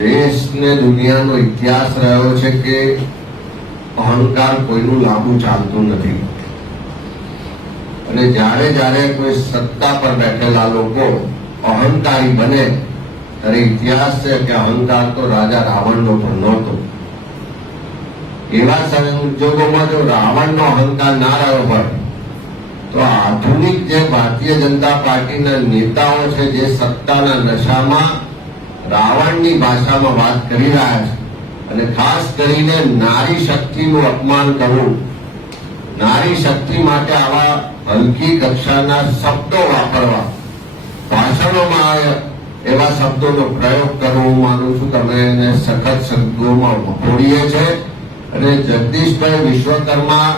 देश ने दुनिया नो इतिहास रह्यो छे के अहंकार कोईनुं लांबू चालतुं नथी अने ज्यारे ज्यारे कोई सत्ता पर बैठेला लोको अहंकारी बने ત્યારે ઇતિહાસ છે કે અહંકાર તો રાજા રાવણનો પણ નહોતો। એવા સંજોગોમાં જો રાવણનો અહંકાર ના રહ્યો હોય તો આધુનિક જે ભારતીય જનતા પાર્ટીના નેતાઓ છે જે સત્તાના નશામાં રાવણની ભાષામાં વાત કરી રહ્યા છે અને ખાસ કરીને નારી શક્તિનું અપમાન કરવું, નારી શક્તિ માટે આવા હલકી કક્ષાના શબ્દો વાપરવા, ભાષણોમાં એવા શબ્દોનો પ્રયોગ કરવો હું માનું છું કે અમે એને સખત શબ્દોમાં વખોડીએ છીએ અને જગદીશભાઈ વિશ્વકર્મા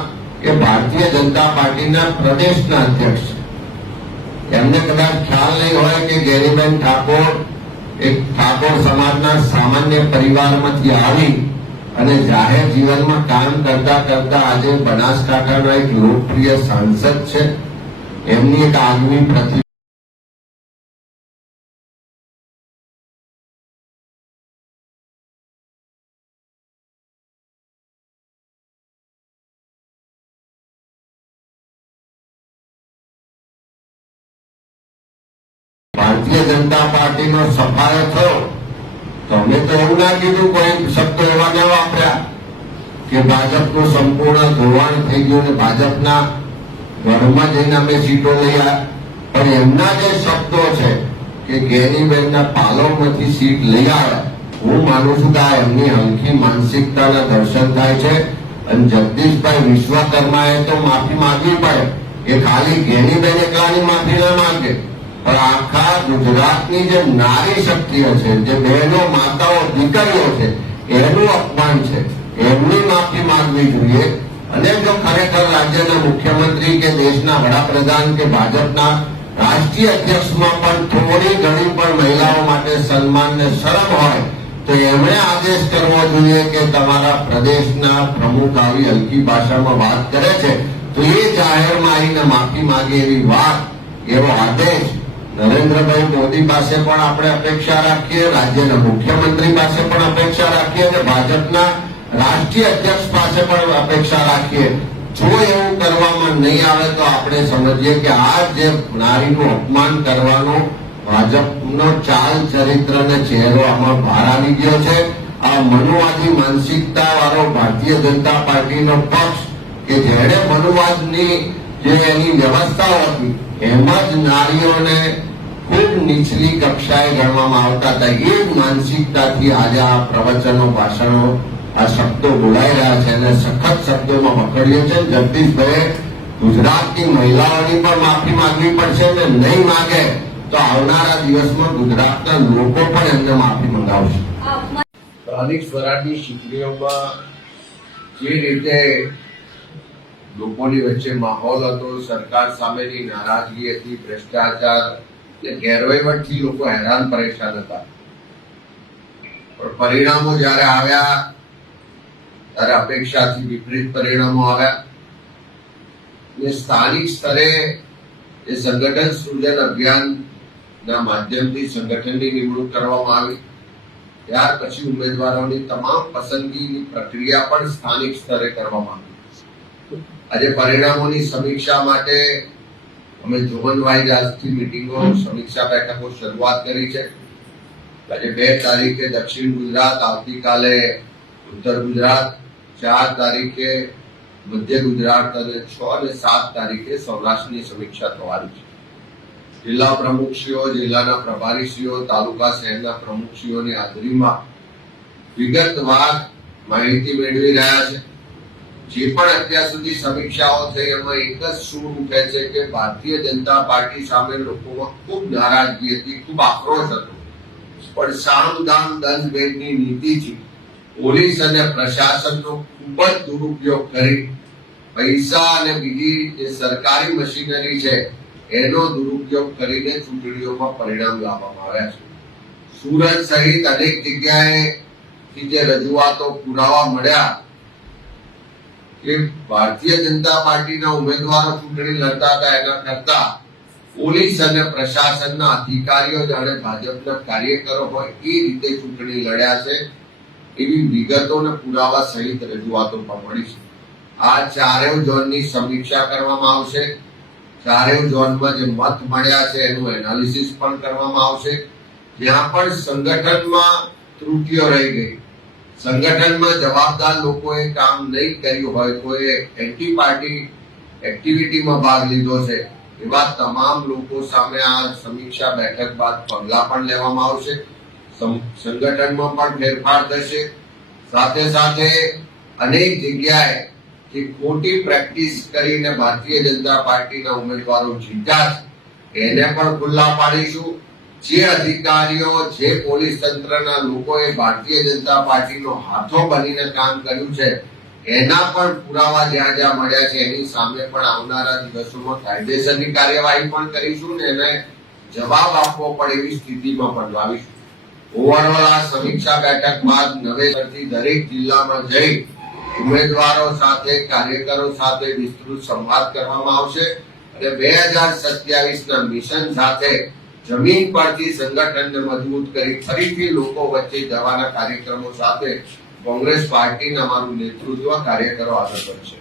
એ ભારતીય જનતા પાર્ટીના પ્રદેશના અધ્યક્ષ છે। એમને કદાચ ખ્યાલ નહીં હોય કે ગેરીબેન ઠાકોર એક ઠાકોર સમાજના સામાન્ય પરિવારમાંથી આવી અને જાહેર જીવનમાં કામ કરતા કરતા આજે બનાસકાંઠાના એક લોકપ્રિય સાંસદ છે। એમની એક આગવી પ્રતિભા भारतीय जनता पार्टी नो सफायो थयो तो अमे तो एवुं ना कीधुं कोई शब्दो एवा न वापर्या के भाजपनुं संपूर्ण धोवाण थई गयुं ने भाजपना गढ़मां जईने अमे सीटो लई आव्या पण एमना जे शब्दो छे के गेरीबेनना पालोमथी सीट लई आव्या હું માનું છું કે આ એમની હલકી માનસિકતાના દર્શન થાય છે અને જગદીશભાઈ વિશ્વકર્માએ તો માફી માંગવી પડે। એ ખાલી ગેરીબેન એકલાની માફી ન માંગે પણ આખા ગુજરાતની જે નારી શક્તિઓ છે, જે બહેનો માતાઓ દીકરીઓ છે એનું અપમાન છે, એમની માફી માંગવી જોઈએ। અને જો ખરેખર રાજ્યના મુખ્યમંત્રી કે દેશના વડાપ્રધાન કે ભાજપના રાષ્ટ્રીય અધ્યક્ષમાં પણ થોડી ઘણી પણ મહિલાઓ માટે સન્માન ને શરમ હોય તો એમણે આદેશ કરવો જોઈએ કે તમારા પ્રદેશના પ્રમુખ આવી હલકી ભાષામાં વાત કરે છે તો એ જાહેરમાં આવીને માફી માંગે એવી વાત, એવો આદેશ નરેન્દ્રભાઈ મોદી પાસે પણ આપણે અપેક્ષા રાખીએ, રાજ્યના મુખ્યમંત્રી પાસે પણ અપેક્ષા રાખીએ અને ભાજપના રાષ્ટ્રીય અધ્યક્ષ પાસે પણ અપેક્ષા રાખીએ। જો એવું કરવામાં નહીં આવે તો આપણે સમજીએ કે આ જે નારીનું અપમાન કરવાનો ભાજપનો ચાલ ચરિત્ર ને ચહેરો આમાં બહાર આવી ગયો છે। આ મનુવાદી માનસિકતા વાળો ભારતીય જનતા પાર્ટીનો પક્ષ કે જેણે મનુવાદની જે એની વ્યવસ્થાઓ હતી એમાં જ નારીઓને ખૂબ નીચલી કક્ષાએ ગણવામાં આવતા હતા। એ જ માનસિકતાથી આજે આ પ્રવચનો, ભાષણો, આ શબ્દો બોલાઈ રહ્યા છે અને સખત શબ્દોમાં વખોડીએ છે। જગદીશભાઈએ ગુજરાતની મહિલાઓની પણ માફી માંગવી પડશે અને નહીં માંગે તો આવનારા દિવસમાં ગુજરાતના લોકો પણ એમને માફી મંગાવશે। સ્થાનિક સ્વરાજની ચૂંટણીઓમાં જે રીતે લોકોની વચ્ચે માહોલ હતો, સરકાર સામેની નારાજગી હતી, ભ્રષ્ટાચાર કે ગેરવહીવટથી લોકો હેરાન પરેશાન હતા, પણ પરિણામો જ્યારે આવ્યા ત્યારે અપેક્ષાથી વિપરીત પરિણામો આવ્યા। સ્થાનિક સ્તરે એ સંગઠન સૃજન અભિયાનના માધ્યમથી સંગઠનની નિમણૂક કરવામાં આવી। ત્યાર પછી ઉમેદવારોની તમામ પસંદગીની પ્રક્રિયા પણ સ્થાનિક સ્તરે કરવામાં આવી। આજે પરિણામોની સમીક્ષા માટે અમે ઝોન વાઇઝ આજથી મીટિંગો, સમીક્ષા બેઠકો શરૂઆત કરી છે। આજે 2 તારીખે દક્ષિણ ગુજરાત, આવતીકાલે ઉત્તર ગુજરાત, 4 તારીખે મધ્ય ગુજરાત અને 6 અને 7 તારીખે સૌરાષ્ટ્રની સમીક્ષા થવાની છે। જિલ્લા પ્રમુખશ્રીઓ, જિલ્લાના પ્રભારીશ્રીઓ, તાલુકા શહેરના પ્રમુખશ્રીઓની હાજરીમાં વિગતવાર માહિતી મેળવી રહ્યા છે। જે પણ અત્યાર સુધી સમીક્ષાઓ થઈ એમાં એક જ સૂર ઉઠે છે કે ભારતીય જનતા પાર્ટી સામે લોકોમાં ખૂબ નારાજગી હતી, ખૂબ આક્રોશ હતો, પણ સામ દામ દંડ ભેદની નીતિથી પોલીસ અને પ્રશાસનનો ખૂબ જ દુરુપયોગ કરી પૈસા અને બીજી જે સરકારી મશીનરી છે એનો દુરુપયોગ કરીને ચૂંટણીઓમાં પરિણામ લાવવામાં આવ્યા છે। સુરત સહિત અનેક જગ્યાએથી જે રજૂઆતો, પુરાવા મળ્યા કે ભારતીય જનતા પાર્ટીના ઉમેદવારો ચૂંટણી લડતા હતા એના કરતા પોલીસ અને પ્રશાસનના અધિકારીઓ જાણે ભાજપના કાર્યકરો હોય એ રીતે ચૂંટણી લડ્યા છે એવી વિગતો અને પુરાવા સહિત રજૂઆતો પણ મળી છે. આ ચારેય ઝોનની સમીક્ષા કરવામાં આવશે. ચારેય ઝોનમાં જે મત મળ્યા છે એનું એનાલિસિસ પણ કરવામાં આવશે. જ્યાં પણ સંગઠનમાં ત્રુટિઓ રહી ગઈ, સંગઠનમાં જવાબદાર લોકોએ કામ નહીં કર્યું હોય, કોઈ એન્ટી પાર્ટી એક્ટિવિટીમાં ભાગ લીધો છે, એવા તમામ લોકો સામે આ સમીક્ષા બેઠક બાદ પગલા પણ લેવામાં આવશે. સંગઠનમાં પણ ફેરફાર થશે. સાથે સાથે અનેક જગ્યાએ જે ખોટી પ્રેક્ટિસ કરીને ભારતીય જનતા પાર્ટીના ઉમેદવારો જીત્યા છે એને પણ ખુલ્લા પાડીશું. જે અધિકારીઓ, જે પોલીસ તંત્રના લોકોએ ભારતીય જનતા પાર્ટીનો હાથો બનીને કામ કર્યું છે એના પણ પુરાવા જ્યાં જ્યાં મળ્યા છે એની સામે પણ આવનારા દિવસોમાં કાયદેસરની કાર્યવાહી પણ કરીશું ને એને જવાબ આપવો પડે એવી સ્થિતિમાં પણ લાવીશું. ઓવરઓલ આ સમીક્ષા બેઠક બાદ નવેસરથી દરેક જિલ્લામાં જઈ ઉમેદવારો સાથે, કાર્યકરો સાથે વિસ્તૃત સંવાદ કરવામાં આવશે અને 2027ના મિશન સાથે જમીન પરથી સંગઠનને મજબૂત કરી ફરીથી લોકો વચ્ચે જવાના કાર્યક્રમો સાથે કોંગ્રેસ પાર્ટીના અમારું નેતૃત્વ કાર્યકરો આગળ વધશે.